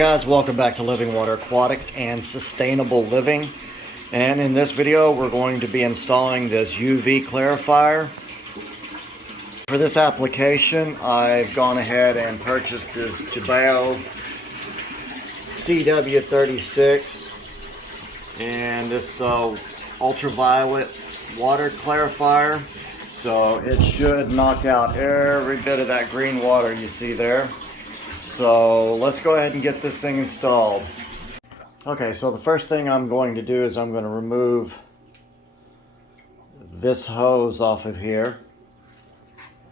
Guys, welcome back to Living Water Aquatics and Sustainable Living. And in this video we're going to be installing this UV clarifier. For this application I've gone ahead and purchased this JEBAO CW-36 and this Ultra Violet Water Clarifier. So it should knock out every bit of that green water you see there. So let's go ahead and get this thing installed. Okay, so the first thing I'm going to do is I'm going to remove this hose off of here.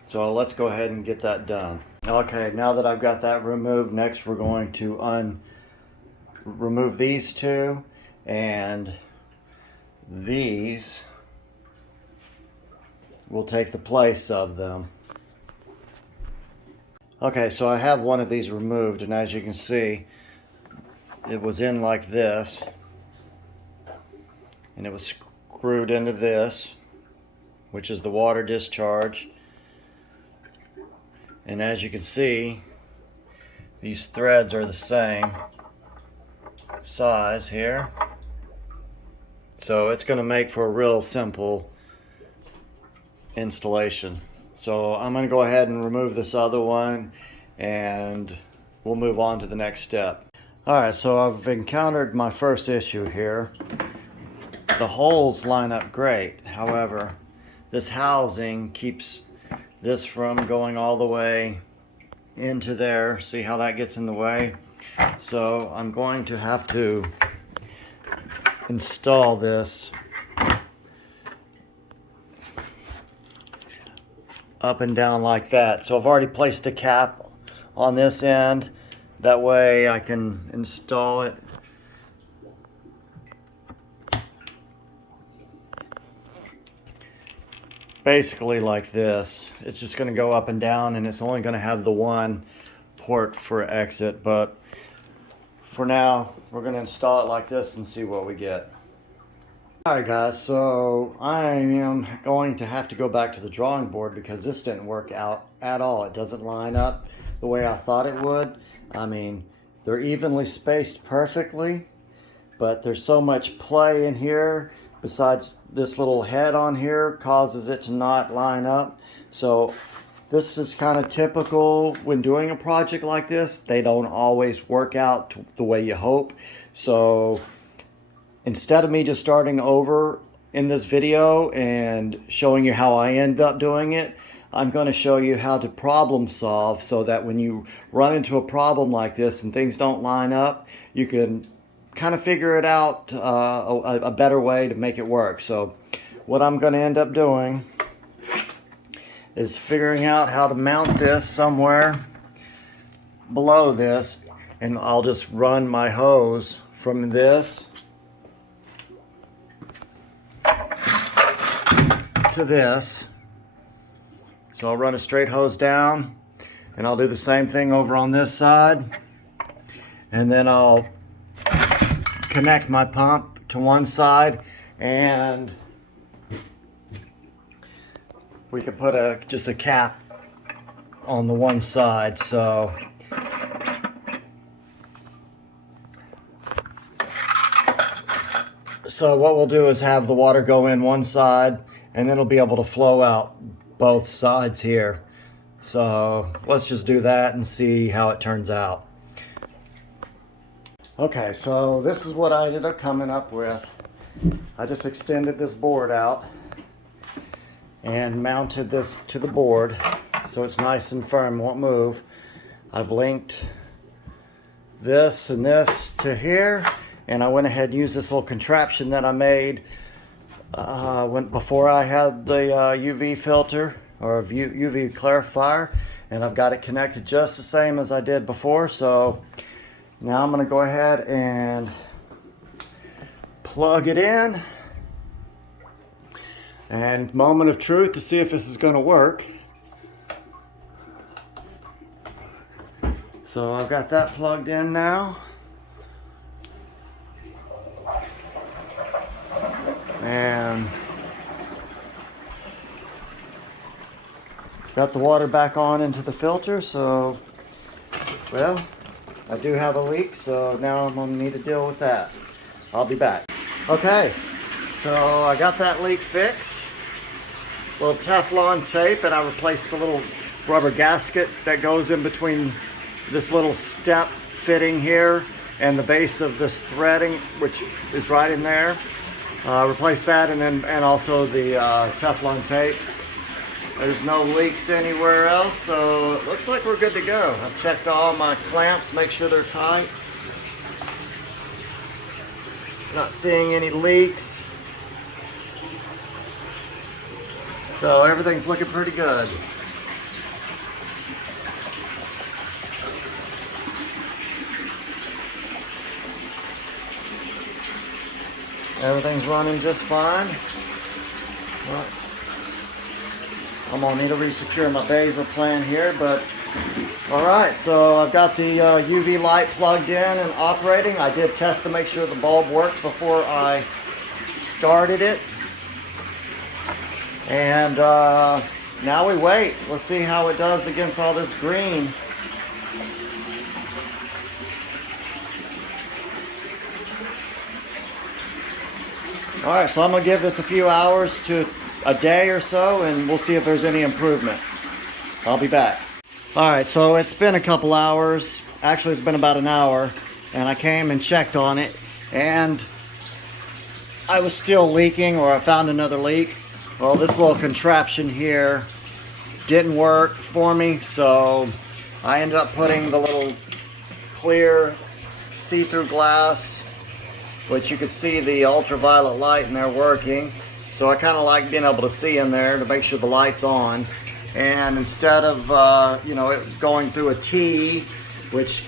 So let's go ahead and get that done. Okay, now that I've got that removed, next we're going to remove these two, and these will take the place of them. Okay, so I have one of these removed, and as you can see, it was in like this, and it was screwed into this, which is the water discharge. And as you can see, these threads are the same size here, so it's going to make for a real simple installation. So I'm going to go ahead and remove this other one and we'll move on to the next step. Alright, so I've encountered my first issue here. The holes line up great, however this housing keeps this from going all the way into there. See how that gets in the way? So I'm going to have to install this up and down like that. So I've already placed a cap on this end. That way I can install it basically like this. It's just going to go up and down, and it's only going to have the one port for exit. But for now we're going to install it like this and see what we get. Alright guys, so I am going to have to go back to the drawing board because this didn't work out at all. It doesn't line up the way I thought it would. I mean, they're evenly spaced perfectly, but there's so much play in here besides this little head on here causes it to not line up. So this is kind of typical when doing a project like this. They don't always work out the way you hope. So instead of me just starting over in this video and showing you how I end up doing it, I'm going to show you how to problem solve so that when you run into a problem like this and things don't line up, you can kind of figure it out a better way to make it work. So what I'm going to end up doing is figuring out how to mount this somewhere below this, and I'll just run my hose from this to this. So I'll run a straight hose down, and I'll do the same thing over on this side, and then I'll connect my pump to one side, and we can put just a cap on the one side. So what we'll do is have the water go in one side, and then it'll be able to flow out both sides here. So let's just do that and see how it turns out. Okay, so this is what I ended up coming up with. I just extended this board out and mounted this to the board so it's nice and firm, won't move. I've linked this and this to here, and I went ahead and used this little contraption that I made before I had the UV filter or UV clarifier, and I've got it connected just the same as I did before. So now I'm going to go ahead and plug it in, and moment of truth to see if this is going to work. So I've got that plugged in now, and got the water back on into the filter. So, well, I do have a leak, so now I'm gonna need to deal with that. I'll be back. Okay, so I got that leak fixed. Little Teflon tape, and I replaced the little rubber gasket that goes in between this little step fitting here and the base of this threading, which is right in there. Replace that, and also the Teflon tape. There's no leaks anywhere else, so it looks like we're good to go. I've checked all my clamps, make sure they're tight. Not seeing any leaks. So everything's looking pretty good. Everything's running just fine. Well, I'm gonna need to resecure my basil plant here, but all right, so I've got the UV light plugged in and operating. I did test to make sure the bulb worked before I started it. And now we wait. Let's see how it does against all this green. All right, so I'm gonna give this a few hours to a day or so, and we'll see if there's any improvement. I'll be back. All right, so it's been a couple hours. Actually, it's been about an hour, and I came and checked on it, and I was still leaking, or I found another leak. Well, this little contraption here didn't work for me, so I ended up putting the little clear see-through glass, which you could see the ultraviolet light in there working. So I kind of like being able to see in there to make sure the light's on. And instead of it going through a T, which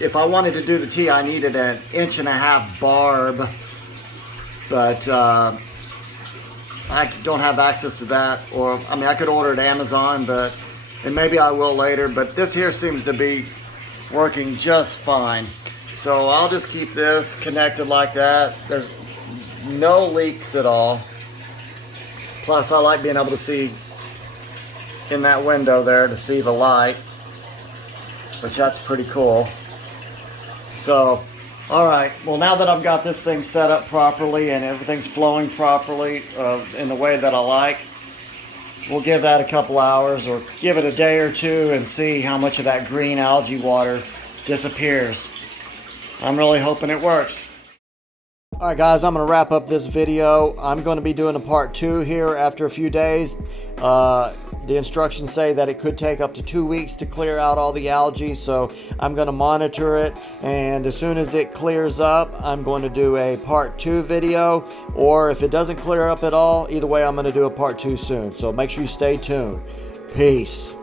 if I wanted to do the T, I needed an 1.5 inch barb, but I don't have access to that. Or I mean, I could order it at Amazon, and maybe I will later. But this here seems to be working just fine. So I'll just keep this connected like that. There's no leaks at all. Plus I like being able to see in that window there to see the light, which that's pretty cool. So, all right, well, now that I've got this thing set up properly and everything's flowing properly in the way that I like, we'll give that a couple hours or give it a day or two and see how much of that green algae water disappears. I'm really hoping it works. Alright guys, I'm going to wrap up this video. I'm going to be doing a part 2 here after a few days. The instructions say that it could take up to 2 weeks to clear out all the algae, so I'm going to monitor it, and as soon as it clears up, I'm going to do a part 2 video, or if it doesn't clear up at all, either way I'm going to do a part 2 soon. So make sure you stay tuned. Peace.